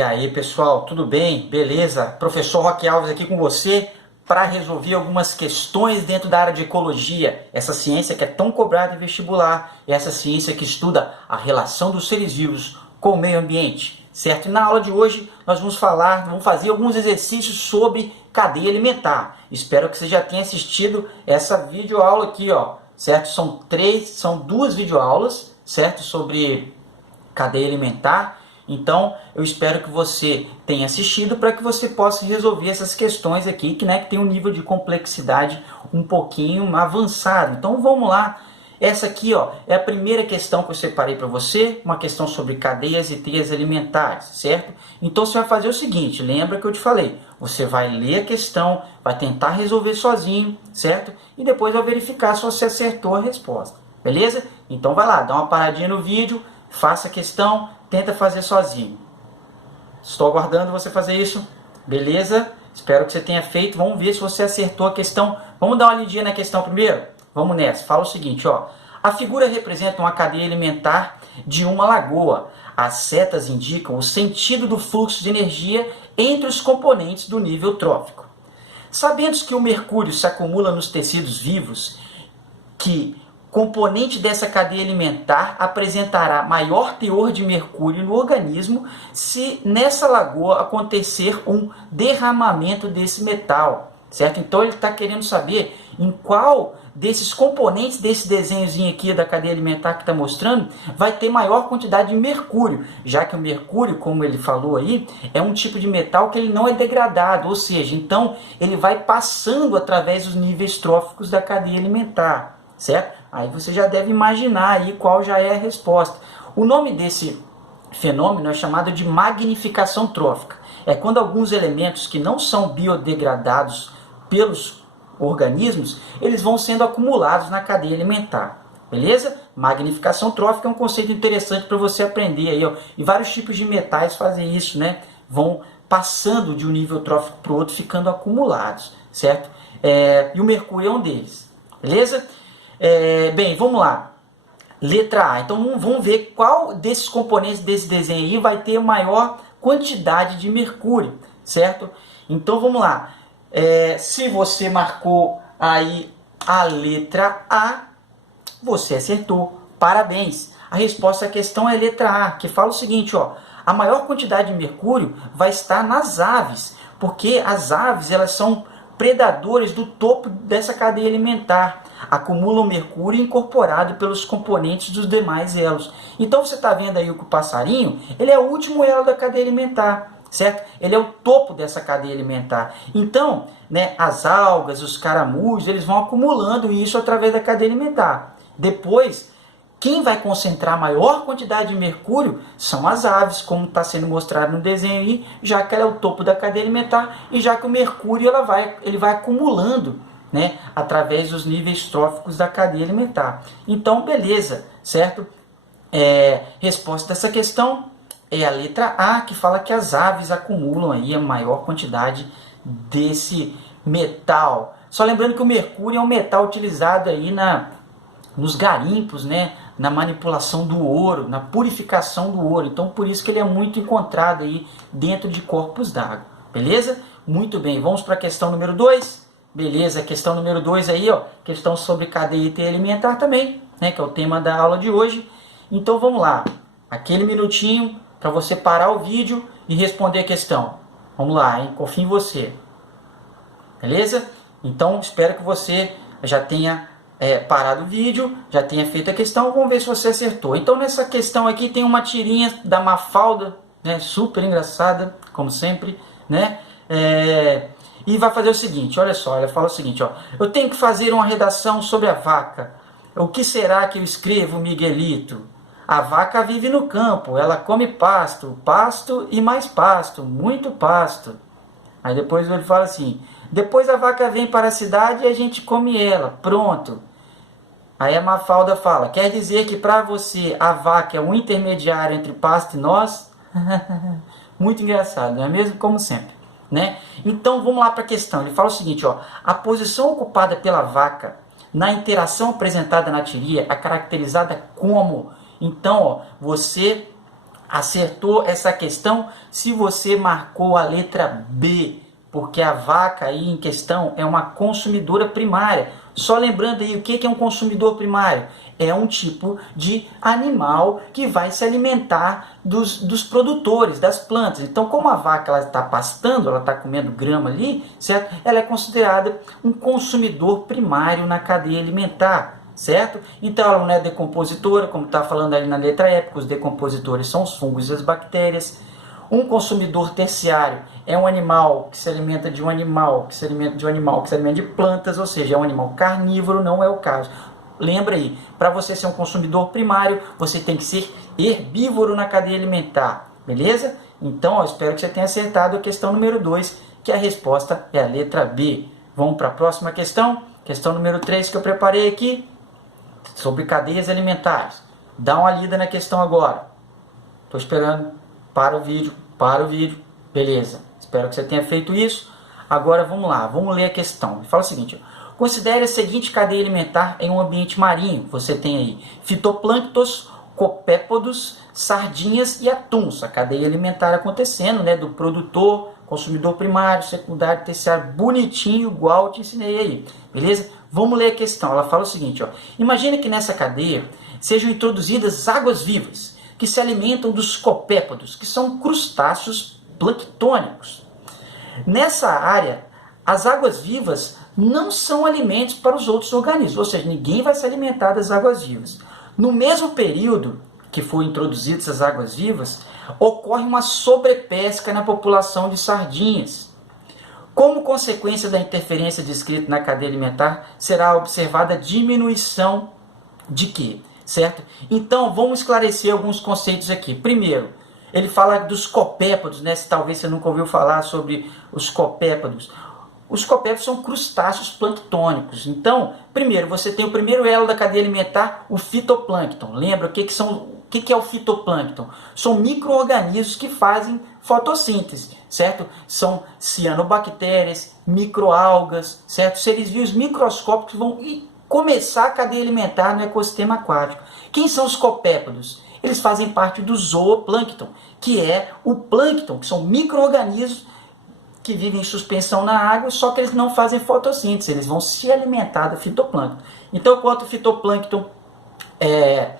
E aí, pessoal, tudo bem? Beleza? Professor Roque Alves aqui com você para resolver algumas questões dentro da área de ecologia, essa ciência que é tão cobrada em vestibular, essa ciência que estuda a relação dos seres vivos com o meio ambiente, certo? E na aula de hoje nós vamos fazer alguns exercícios sobre cadeia alimentar. Espero que você já tenha assistido essa videoaula aqui, ó, certo? São duas videoaulas, certo? Sobre cadeia alimentar. Então, eu espero que você tenha assistido para que você possa resolver essas questões aqui, que tem um nível de complexidade um pouquinho avançado. Então, vamos lá. Essa aqui, ó, é a primeira questão que eu separei para você, uma questão sobre cadeias e teias alimentares, certo? Então, você vai fazer o seguinte, lembra que eu te falei, você vai ler a questão, vai tentar resolver sozinho, certo? E depois vai verificar se você acertou a resposta, beleza? Então, vai lá, dá uma paradinha no vídeo, faça a questão, tenta fazer sozinho. Estou aguardando você fazer isso. Beleza? Espero que você tenha feito. Vamos ver se você acertou a questão. Vamos dar uma lidinha na questão primeiro? Vamos nessa. Fala o seguinte, ó. A figura representa uma cadeia alimentar de uma lagoa. As setas indicam o sentido do fluxo de energia entre os componentes do nível trófico. Sabendo que o mercúrio se acumula nos tecidos vivos, que componente dessa cadeia alimentar apresentará maior teor de mercúrio no organismo se nessa lagoa acontecer um derramamento desse metal, certo? Então ele está querendo saber em qual desses componentes desse desenhozinho aqui da cadeia alimentar que está mostrando vai ter maior quantidade de mercúrio, já que o mercúrio, como ele falou aí, é um tipo de metal que ele não é degradado, ou seja, então ele vai passando através dos níveis tróficos da cadeia alimentar, certo? Aí você já deve imaginar aí qual já é a resposta. O nome desse fenômeno é chamado de magnificação trófica. É quando alguns elementos que não são biodegradados pelos organismos, eles vão sendo acumulados na cadeia alimentar. Beleza? Magnificação trófica é um conceito interessante para você aprender aí, ó. E vários tipos de metais fazem isso, né? Vão passando de um nível trófico para o outro, ficando acumulados, certo? E o mercúrio é um deles. Beleza? Bem, vamos lá. Letra A. Então vamos ver qual desses componentes desse desenho aí vai ter maior quantidade de mercúrio, certo? Então vamos lá. Se você marcou aí a letra A, você acertou. Parabéns. A resposta à questão é a letra A, que fala o seguinte, ó. A maior quantidade de mercúrio vai estar nas aves, porque as aves elas são predadores do topo dessa cadeia alimentar, acumulam mercúrio incorporado pelos componentes dos demais elos. Então você está vendo aí que o passarinho, ele é o último elo da cadeia alimentar, certo? Ele é o topo dessa cadeia alimentar. Então, as algas, os caramujos, eles vão acumulando isso através da cadeia alimentar. Depois, quem vai concentrar a maior quantidade de mercúrio são as aves, como está sendo mostrado no desenho aí, já que ela é o topo da cadeia alimentar e já que o mercúrio ele vai acumulando, através dos níveis tróficos da cadeia alimentar. Então, beleza, certo? Resposta dessa questão é a letra A, que fala que as aves acumulam aí a maior quantidade desse metal. Só lembrando que o mercúrio é um metal utilizado aí nos garimpos, na manipulação do ouro, na purificação do ouro. Então, por isso que ele é muito encontrado aí dentro de corpos d'água. Beleza? Muito bem. Vamos para a questão número 2. Beleza, questão número 2 aí, ó. Questão sobre cadeia e teia alimentar também, que é o tema da aula de hoje. Então, vamos lá. Aquele minutinho para você parar o vídeo e responder a questão. Vamos lá, hein? Confio em você. Beleza? Então, espero que você já tenha parado o vídeo, já tenha feito a questão, vamos ver se você acertou. Então nessa questão aqui tem uma tirinha da Mafalda, super engraçada, como sempre, e vai fazer o seguinte, olha só, ela fala o seguinte, ó, eu tenho que fazer uma redação sobre a vaca. O que será que eu escrevo, Miguelito? A vaca vive no campo, ela come pasto, pasto e mais pasto, muito pasto. Aí depois ele fala assim, depois a vaca vem para a cidade e a gente come ela, pronto. Aí a Mafalda fala, quer dizer que para você a vaca é um intermediário entre pasto e nós? Muito engraçado, não é mesmo? Como sempre. Então vamos lá para a questão. Ele fala o seguinte, ó, a posição ocupada pela vaca na interação apresentada na tirinha é caracterizada como? Então, ó, você Acertou essa questão se você marcou a letra B, porque a vaca aí em questão é uma consumidora primária. Só lembrando aí, o que é um consumidor primário? É um tipo de animal que vai se alimentar dos produtores, das plantas. Então, como a vaca está pastando, ela está comendo grama ali, certo? Ela é considerada um consumidor primário na cadeia alimentar. Certo? Então ela não é decompositora, como está falando ali na letra E, porque os decompositores são os fungos e as bactérias. Um consumidor terciário é um animal que se alimenta de um animal, que se alimenta de um animal, que se alimenta de plantas, ou seja, é um animal carnívoro, não é o caso. Lembra aí, para você ser um consumidor primário, você tem que ser herbívoro na cadeia alimentar, beleza? Então, ó, espero que você tenha acertado a questão número 2, que a resposta é a letra B. Vamos para a próxima questão? Questão número 3 que eu preparei aqui, sobre cadeias alimentares. Dá uma lida na questão agora. Estou esperando. Para o vídeo. Beleza. Espero que você tenha feito isso. Agora vamos lá, vamos ler a questão. Ele fala o seguinte: ó, considere a seguinte cadeia alimentar em um ambiente marinho. Você tem aí fitoplânctons, copépodos, sardinhas e atuns. A cadeia alimentar acontecendo, né, do produtor, consumidor primário, secundário, terciário, bonitinho, igual eu te ensinei aí. Beleza? Vamos ler a questão. Ela fala o seguinte, ó: imagine que nessa cadeia sejam introduzidas águas vivas, que se alimentam dos copépodos, que são crustáceos planctônicos. Nessa área, as águas vivas não são alimentos para os outros organismos, ou seja, ninguém vai se alimentar das águas vivas. No mesmo período que foram introduzidas as águas vivas, ocorre uma sobrepesca na população de sardinhas. Como consequência da interferência descrita na cadeia alimentar, será observada a diminuição de quê? Certo? Então, vamos esclarecer alguns conceitos aqui. Primeiro, ele fala dos copépodos, né? Se talvez você nunca ouviu falar sobre os copépodos. Os copépodos são crustáceos planctônicos. Então, primeiro, você tem o primeiro elo da cadeia alimentar, o fitoplâncton. Lembra o que é o fitoplâncton? São micro-organismos que fazem fotossíntese, certo? São cianobactérias, microalgas, certo? Seres vivos microscópicos vão começar a cadeia alimentar no ecossistema aquático. Quem são os copépodos? Eles fazem parte do zooplâncton, que é o plâncton, que são micro-organismos que vivem em suspensão na água, só que eles não fazem fotossíntese, eles vão se alimentar do fitoplâncton. Então, enquanto o fitoplâncton é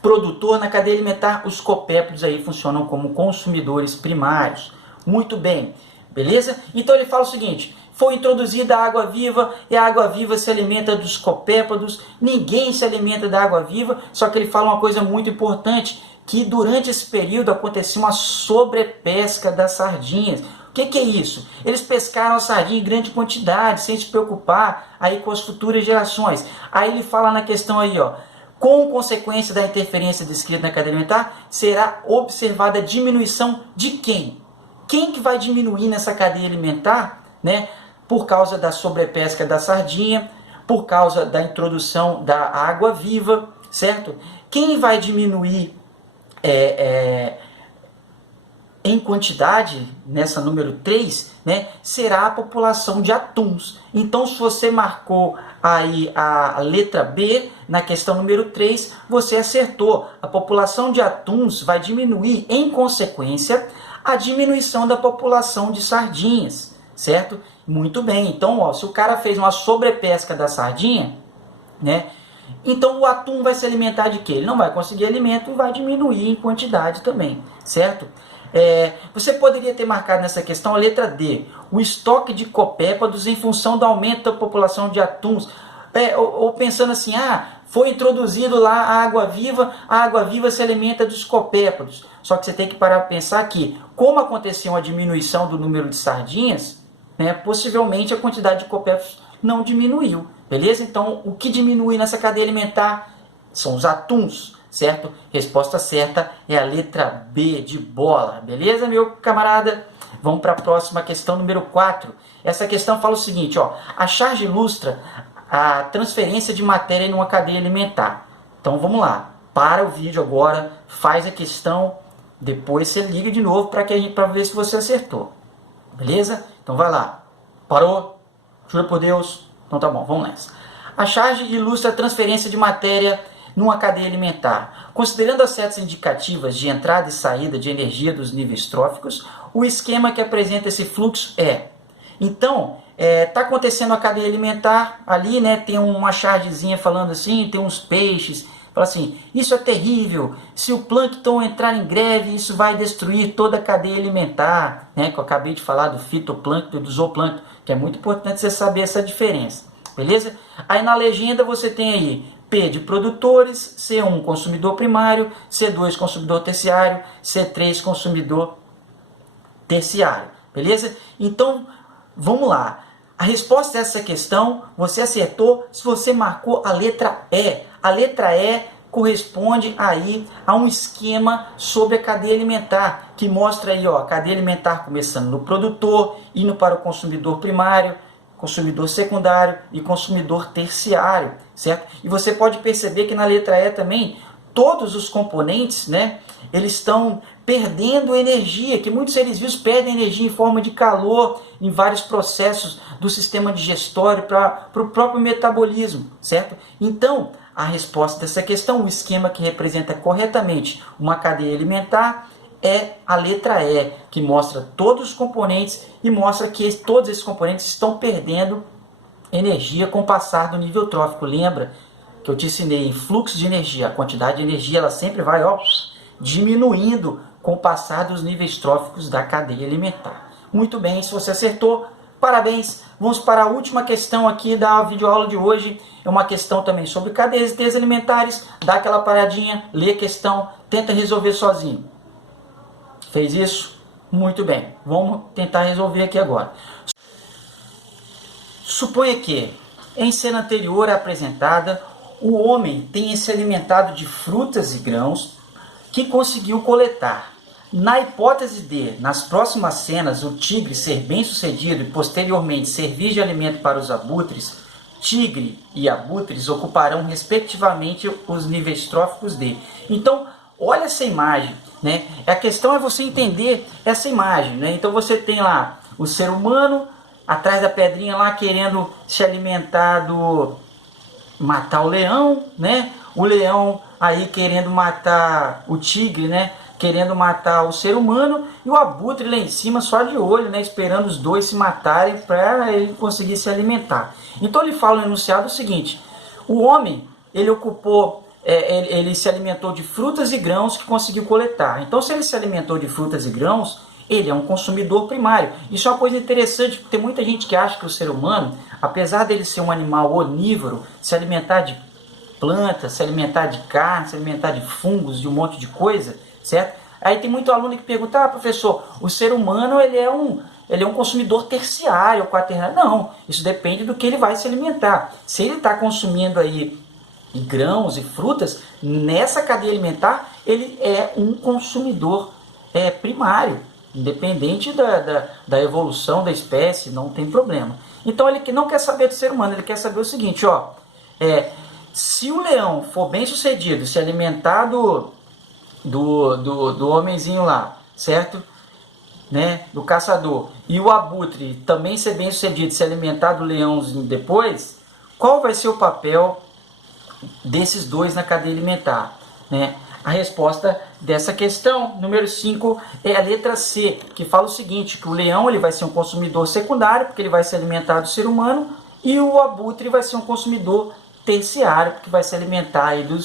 produtor na cadeia alimentar, os copépodos aí funcionam como consumidores primários. Muito bem, beleza? Então ele fala o seguinte: foi introduzida a água viva e a água viva se alimenta dos copépodos, ninguém se alimenta da água viva, só que ele fala uma coisa muito importante, que durante esse período acontecia uma sobrepesca das sardinhas. O que é isso? Eles pescaram a sardinha em grande quantidade, sem se preocupar aí com as futuras gerações. Aí ele fala na questão aí, ó: com consequência da interferência descrita na cadeia alimentar, será observada a diminuição de quem? Quem que vai diminuir nessa cadeia alimentar, né? Por causa da sobrepesca da sardinha, por causa da introdução da água viva, certo? Quem vai diminuir em quantidade, nessa número 3, né, será a população de atuns. Então, se você marcou aí a letra B na questão número 3, você acertou. A população de atuns vai diminuir, em consequência, a diminuição da população de sardinhas, certo? Muito bem. Então, ó, se o cara fez uma sobrepesca da sardinha, né, então o atum vai se alimentar de quê? Ele não vai conseguir alimento e vai diminuir em quantidade também, certo? Você poderia ter marcado nessa questão a letra D, o estoque de copépodos em função do aumento da população de atuns. Ou pensando assim, foi introduzido lá a água viva se alimenta dos copépodos. Só que você tem que parar para pensar que, como acontecia uma diminuição do número de sardinhas, né, possivelmente a quantidade de copépodos não diminuiu, beleza? Então, o que diminui nessa cadeia alimentar são os atuns, certo? Resposta certa é a letra B de bola, beleza, meu camarada? Vamos para a próxima questão, número 4. Essa questão fala o seguinte, ó: a charge ilustra a transferência de matéria em uma cadeia alimentar. Então vamos lá, para o vídeo agora, faz a questão, depois você liga de novo para ver se você acertou, beleza? Então vai lá, parou? Jura por Deus? Então tá bom, vamos nessa. A charge ilustra a transferência de matéria numa cadeia alimentar. Considerando as setas indicativas de entrada e saída de energia dos níveis tróficos, o esquema que apresenta esse fluxo é... Então, está acontecendo a cadeia alimentar ali, né? Tem uma chargezinha falando assim, tem uns peixes, fala assim, isso é terrível, se o plâncton entrar em greve, isso vai destruir toda a cadeia alimentar, né? Que eu acabei de falar do fitoplâncton e do zooplâncton, que é muito importante você saber essa diferença, beleza? Aí na legenda você tem aí P de produtores, C1 consumidor primário, C2 consumidor terciário, C3 consumidor terciário, beleza? Então, vamos lá. A resposta a essa questão, você acertou se você marcou a letra E. A letra E corresponde aí a um esquema sobre a cadeia alimentar, que mostra aí, ó, a cadeia alimentar começando no produtor, indo para o consumidor primário, consumidor secundário e consumidor terciário, certo? E você pode perceber que na letra E também, todos os componentes, né, eles estão perdendo energia, que muitos seres vivos perdem energia em forma de calor em vários processos do sistema digestório para o próprio metabolismo, certo? Então, a resposta dessa questão, o esquema que representa corretamente uma cadeia alimentar, é a letra E, que mostra todos os componentes e mostra que todos esses componentes estão perdendo energia com o passar do nível trófico. Lembra que eu te ensinei em fluxo de energia, a quantidade de energia ela sempre vai, ó, diminuindo com o passar dos níveis tróficos da cadeia alimentar. Muito bem, se você acertou, parabéns! Vamos para a última questão aqui da videoaula de hoje. É uma questão também sobre cadeias alimentares. Dá aquela paradinha, lê a questão, tenta resolver sozinho. Fez isso? Muito bem. Vamos tentar resolver aqui agora. Suponha que, em cena anterior apresentada, o homem tenha se alimentado de frutas e grãos que conseguiu coletar. Na hipótese de, nas próximas cenas, o tigre ser bem sucedido e posteriormente servir de alimento para os abutres, tigre e abutres ocuparão respectivamente os níveis tróficos D. Então, olha essa imagem, né? A questão é você entender essa imagem, né? Então você tem lá o ser humano atrás da pedrinha lá querendo se alimentar do... matar o leão, né? O leão aí querendo matar o tigre, né? Querendo matar o ser humano, e o abutre lá em cima só de olho, né? Esperando os dois se matarem para ele conseguir se alimentar. Então ele fala no enunciado o seguinte: o homem, ele ocupou, ele se alimentou de frutas e grãos que conseguiu coletar. Então se ele se alimentou de frutas e grãos, ele é um consumidor primário. Isso é uma coisa interessante, porque tem muita gente que acha que o ser humano, apesar dele ser um animal onívoro, se alimentar de plantas, se alimentar de carne, se alimentar de fungos, de um monte de coisa, certo? Aí tem muito aluno que pergunta, professor, o ser humano ele é um consumidor terciário, quaternário. Não, isso depende do que ele vai se alimentar. Se ele está consumindo aí grãos e frutas, nessa cadeia alimentar, ele é um consumidor primário, independente da evolução da espécie, não tem problema. Então ele não quer saber do ser humano, ele quer saber o seguinte, ó, se o leão for bem sucedido, se alimentar do homenzinho lá, certo? Né? Do caçador, e o abutre também ser bem sucedido, se alimentar do leãozinho depois, qual vai ser o papel desses dois na cadeia alimentar, né? A resposta dessa questão, número 5, é a letra C, que fala o seguinte, que o leão ele vai ser um consumidor secundário, porque ele vai se alimentar do ser humano, e o abutre vai ser um consumidor terciário, porque vai se alimentar aí do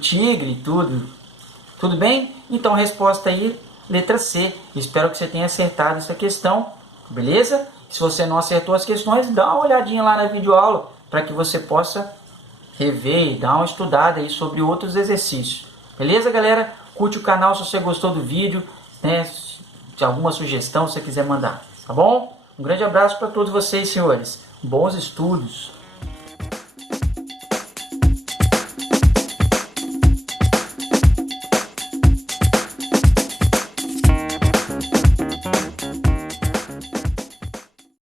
tigre e tudo. Tudo bem? Então a resposta aí, letra C. Espero que você tenha acertado essa questão, beleza? Se você não acertou as questões, dá uma olhadinha lá na videoaula, para que você possa rever e dar uma estudada aí sobre outros exercícios. Beleza, galera? Curte o canal se você gostou do vídeo, né? Se alguma sugestão você quiser mandar, tá bom? Um grande abraço para todos vocês, senhores. Bons estudos!